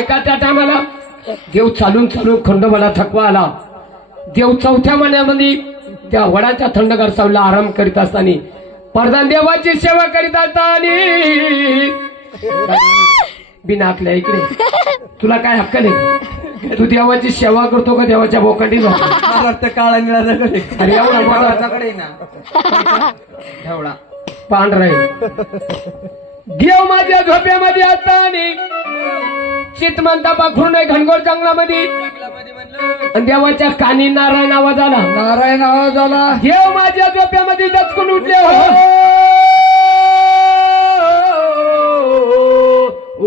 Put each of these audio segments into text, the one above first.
ऐका त्या टायमाला देव चालून चालून खंडोबाला थकवा आला. देव चौथ्या महिन्यामध्ये त्या वडाच्या थंडगार सावलीला आराम करीत असताना प्रधान देवाची सेवा करीत असताना बिना आपल्या इकडे तुला काय हक्क नाही? तू देवाची सेवा करतो का देवाच्या बोकांडी जातो? काळा निळा अरे एवढा बोलाकडे ना एवढा पांढरा आहे. देव माझ्या झोप्यामध्ये असताना चितमंता पाखरून घनघोर जंगलामध्ये आणि देवाच्या कानी नारायण आवाज आला. नारायण आवाज आला. देव माझ्या झोप्यामध्ये दचकून उठले.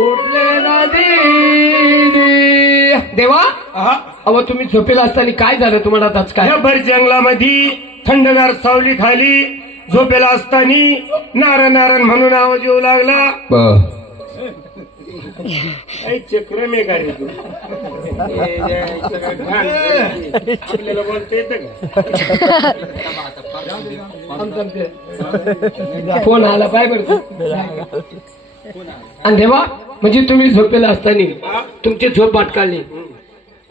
उठले नदी देवा. अहो तुम्ही झोपेला असताना काय झालं तुम्हाला दचकाय? भर जंगलामध्ये थंडगार सावली खाली झोपेला असताना नारायण नारायण म्हणून आवाज येऊ लागला. चक्रम आहे का रे तू? आपल्याला बोलता येतं का? फोन आला पाय बरं. आणि देवा म्हणजे तुम्ही झोपेला असताना तुमची झोप अटकाली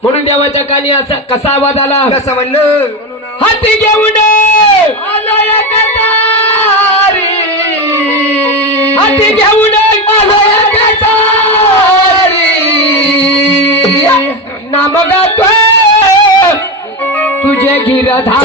म्हणून देवाच्या कानी असा कसा आवाज आला? कसं म्हणलं? हाती घेऊन हाती घेऊन नाम गातोय तुझे गिरधारी.